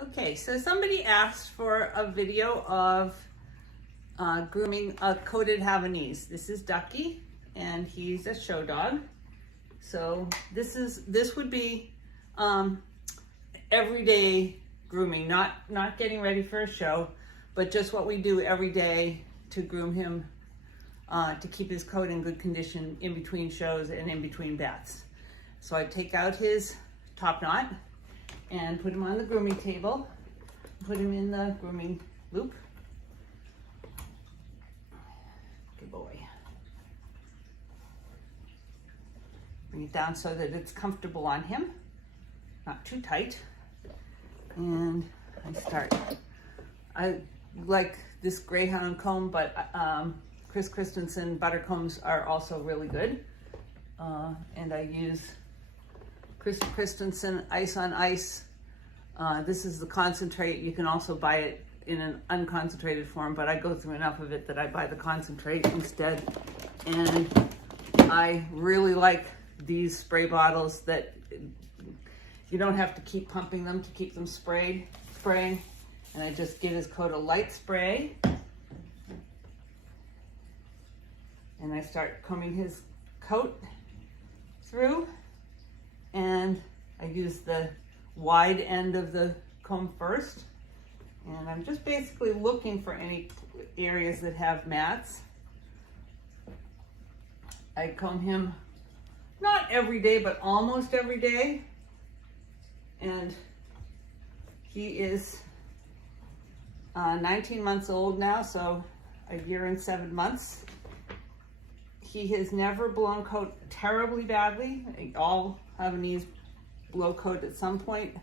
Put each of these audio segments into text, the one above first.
Okay, so somebody asked for a video of grooming a coated Havanese. This is Ducky, and he's a show dog. So this would be everyday grooming, not getting ready for a show, but just what we do every day to groom him, to keep his coat in good condition in between shows and in between baths. So I take out his top knot and put him on the grooming table, put him in the grooming loop. Good boy. Bring it down so that it's comfortable on him, not too tight. And I start. I like this Greyhound comb, but Chris Christensen butter combs are also really good. And I use Chris Christensen Ice on Ice. This is the concentrate. You can also buy it in an unconcentrated form, but I go through enough of it that I buy the concentrate instead. And I really like these spray bottles that you don't have to keep pumping them to keep them spraying. And I just give his coat a light spray. And I start combing his coat through. And I use the wide end of the comb first. And I'm just basically looking for any areas that have mats. I comb him not every day, but almost every day. And he is 19 months old now, so a year and 7 months. He has never blown coat terribly badly. All Havanese blow coat at some point.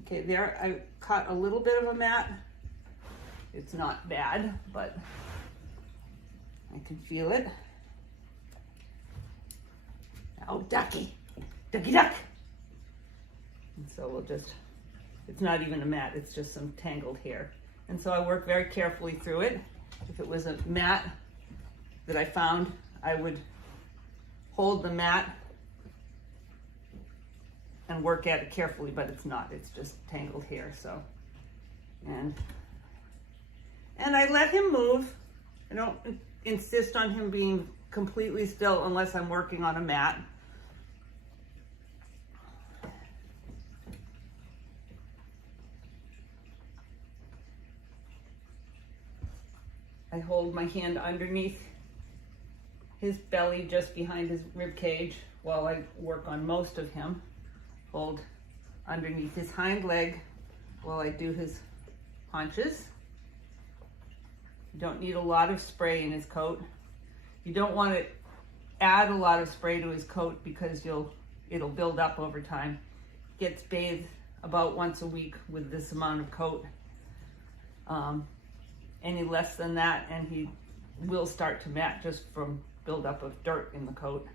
Okay, there I caught a little bit of a mat. It's not bad, but I can feel it. Oh, Ducky, Ducky duck. And so we'll just, it's not even a mat, it's just some tangled hair. And so I work very carefully through it. If it was a mat that I found, I would hold the mat and work at it carefully, but it's not, it's just tangled hair. So, and I let him move. I don't insist on him being completely still unless I'm working on a mat. I hold my hand underneath his belly, just behind his rib cage, while I work on most of him. Hold underneath his hind leg while I do his haunches. You don't need a lot of spray in his coat. You don't want to add a lot of spray to his coat because it'll build up over time. Gets bathed about once a week with this amount of coat. Any less than that and he will start to mat just from buildup of dirt in the coat.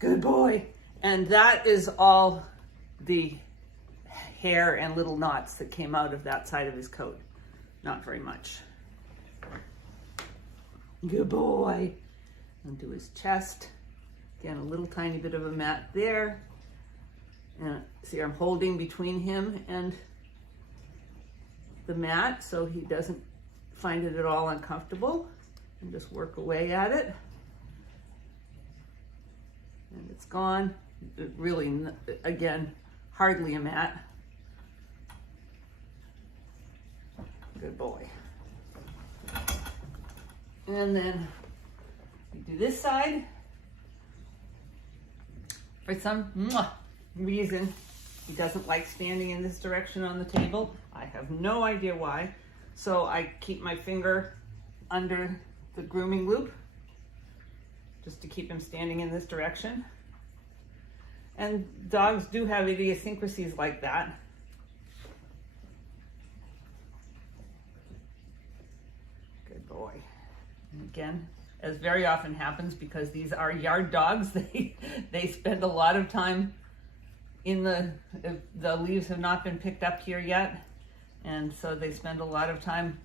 Good boy. And that is all the hair and little knots that came out of that side of his coat. Not very much. Good boy. Undo his chest. Again, a little tiny bit of a mat there. And see, I'm holding between him and the mat so he doesn't find it at all uncomfortable, and just work away at it. And it's gone. It really, again, hardly a mat. Good boy. And then we do this side. For some reason, he doesn't like standing in this direction on the table. I have no idea why. So I keep my finger under the grooming loop just to keep him standing in this direction. And dogs do have idiosyncrasies like that. Good boy. And again, as very often happens, because these are yard dogs, they spend a lot of time in the leaves have not been picked up here yet, and so they spend a lot of time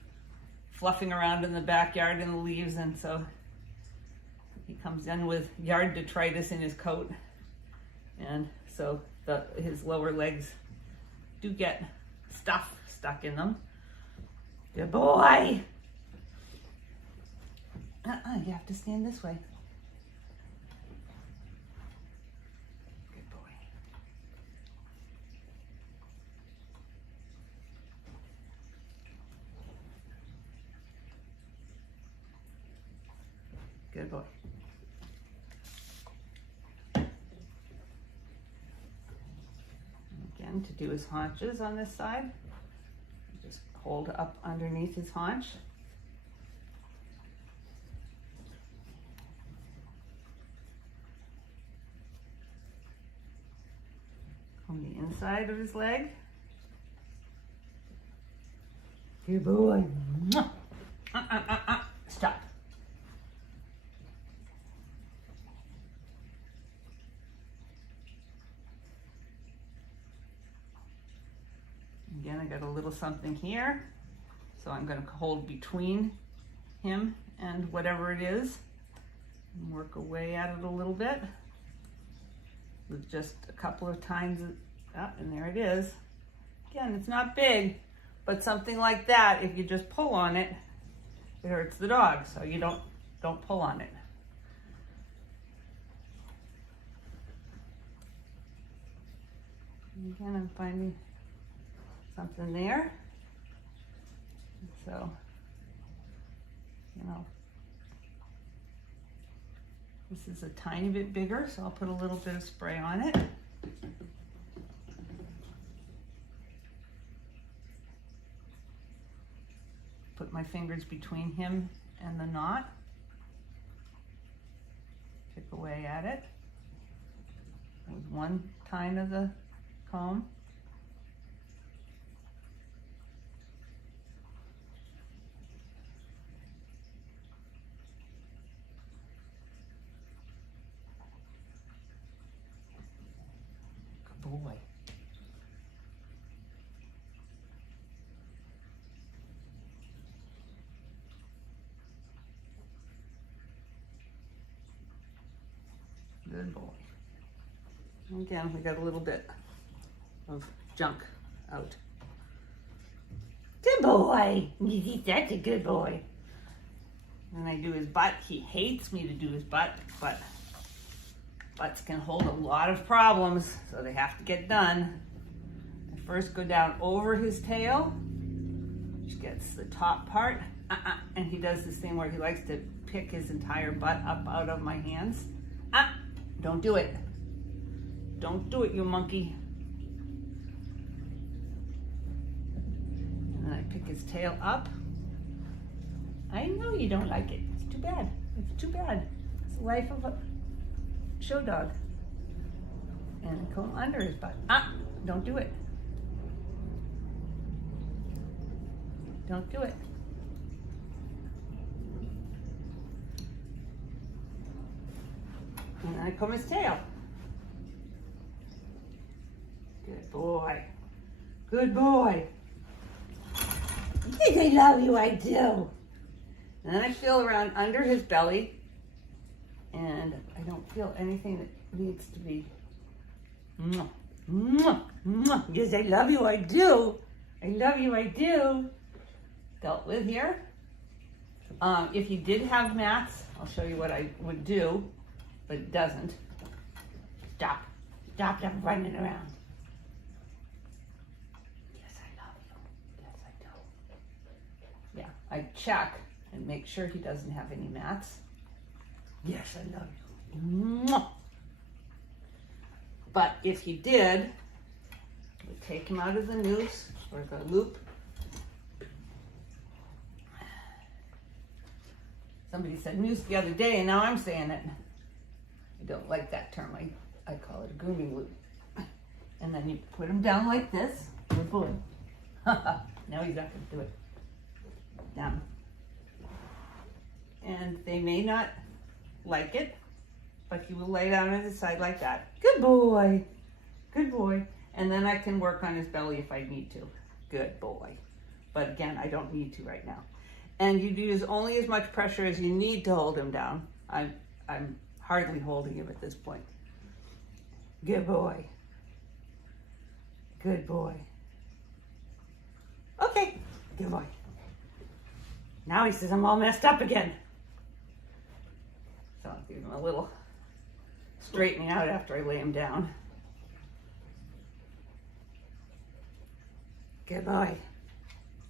fluffing around in the backyard in the leaves, and so he comes in with yard detritus in his coat, and so his lower legs do get stuff stuck in them. Good boy. You have to stand this way. Good boy. Good boy. Again, to do his haunches on this side, just hold up underneath his haunch. On the inside of his leg. Good boy. Stop. Again, I got a little something here, so I'm going to hold between him and whatever it is and work away at it a little bit with just a couple of times up, and there it is. Again, it's not big, but something like that, if you just pull on it, it hurts the dog, so you don't pull on it. And again, I'm finding something there. So, this is a tiny bit bigger, so I'll put a little bit of spray on it. Put my fingers between him and the knot. Pick away at it with one tine of the comb. Good boy. Good boy. Again, we got a little bit of junk out. Good boy. That's a good boy. When I do his butt, he hates me to do his butt, but butts can hold a lot of problems, so they have to get done. I first go down over his tail, which gets the top part, and he does this thing where he likes to pick his entire butt up out of my hands. Don't do it. Don't do it, you monkey. And then I pick his tail up. I know you don't like it. It's too bad. It's too bad. It's the life of a show dog. And go under his butt. Don't do it. Don't do it. And then I comb his tail. Good boy. Good boy. Yes, I love you, I do. And then I feel around under his belly, and I don't feel anything that needs to be. Mwah, mwah, mwah. Yes, I love you, I do. I love you, I do. Dealt with here. If you did have mats, I'll show you what I would do, but it doesn't. Stop. Stop them running around. Yes, I love you. Yes, I do. Yeah, I check and make sure he doesn't have any mats. Yes, I love you. Mwah. But if he did, we take him out of the noose or the loop. Somebody said noose the other day, and now I'm saying it. I don't like that term. I call it a grooming loop. And then you put him down like this. Good boy. Now he's not going to do it. Down. And they may not like it, but he will lay down on his side like that. Good boy. Good boy. And then I can work on his belly if I need to. Good boy. But again, I don't need to right now. And you use only as much pressure as you need to hold him down. I'm hardly holding him at this point. Good boy. Good boy. Okay, good boy. Now he says I'm all messed up again. So I'll give him a little straightening out after I lay him down. Good boy.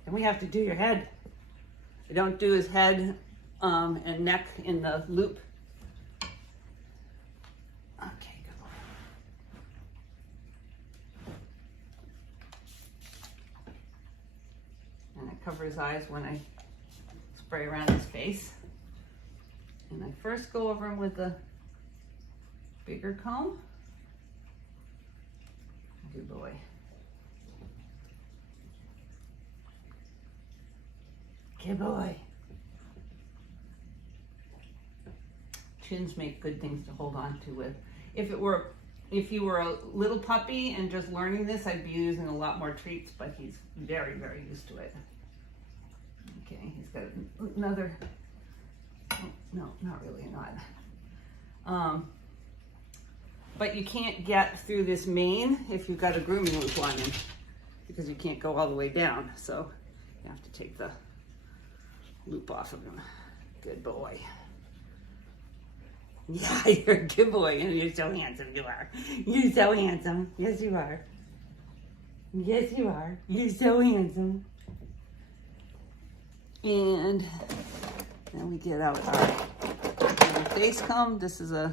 And we have to do your head. I don't do his head and neck in the loop. Okay, good boy. And I cover his eyes when I spray around his face. And I first go over him with the bigger comb. Good boy. Good boy. Chins make good things to hold on to with. If you were a little puppy and just learning this, I'd be using a lot more treats, but he's very, very used to it. Okay, he's got another, oh, no, not really, not. But you can't get through this mane if you've got a grooming loop on him, because you can't go all the way down, so you have to take the loop off of him. Good boy. Yeah, you're a good boy, and you're so handsome, you are. You're so handsome. Yes, you are. Yes, you are. You're so handsome. And then we get out our face comb. This is I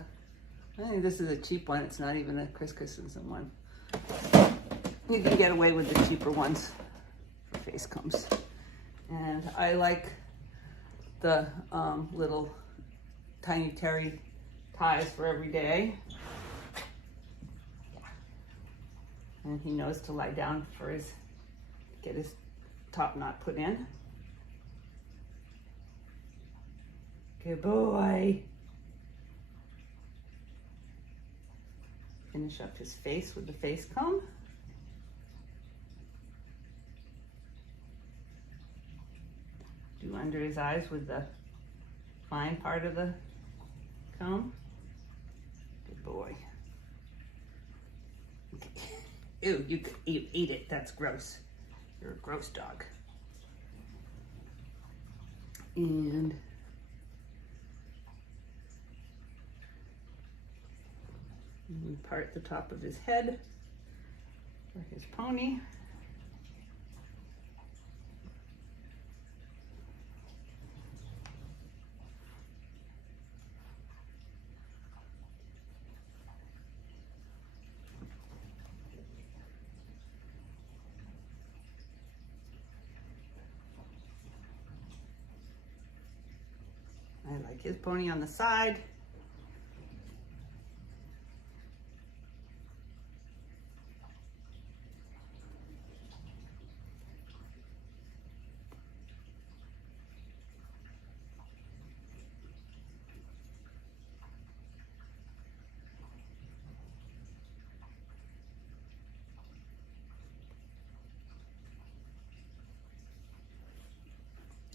think this is a cheap one. It's not even a Chris Christensen one. You can get away with the cheaper ones for face combs. And I like the little tiny terry ties for every day. And he knows to lie down for get his top knot put in. Good boy. Finish up his face with the face comb. Do under his eyes with the fine part of the comb. Good boy. Okay. Ew, you eat it. That's gross. You're a gross dog. And we part the top of his head for his pony. I like his pony on the side.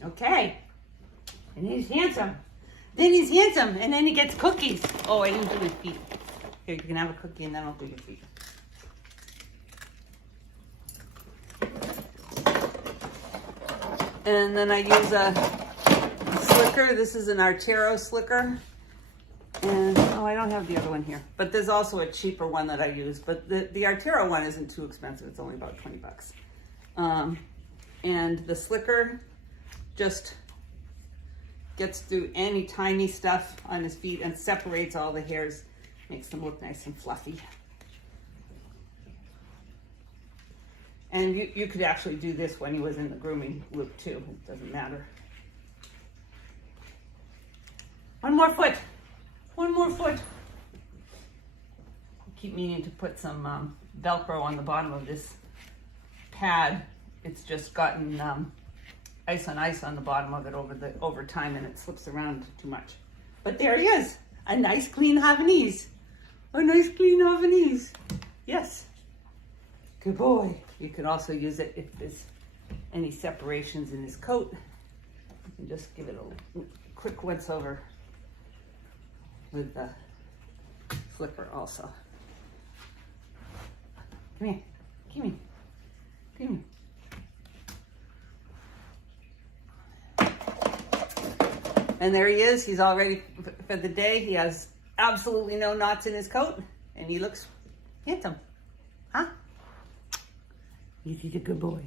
Okay, and he's handsome. Then he's handsome, and then he gets cookies. Oh, I didn't do his feet. Here, you can have a cookie, and then I'll do your feet. And then I use a slicker. This is an Artero slicker. And, oh, I don't have the other one here. But there's also a cheaper one that I use. But the Artero one isn't too expensive. It's only about 20 bucks. And the slicker just gets through any tiny stuff on his feet and separates all the hairs, makes them look nice and fluffy. And you could actually do this when he was in the grooming loop too. It doesn't matter. One more foot. One more foot. I keep meaning to put some Velcro on the bottom of this pad. It's just gotten ice on the bottom of it over time, and it slips around too much. But there he is, a nice clean Havanese. A nice clean Havanese. Yes. Good boy. You could also use it if there's any separations in his coat. You can just give it a quick once over with the flipper also. Come here. Give me. Give me. And there he is. He's all ready for the day. He has absolutely no knots in his coat. And he looks handsome. Huh? He's a good boy.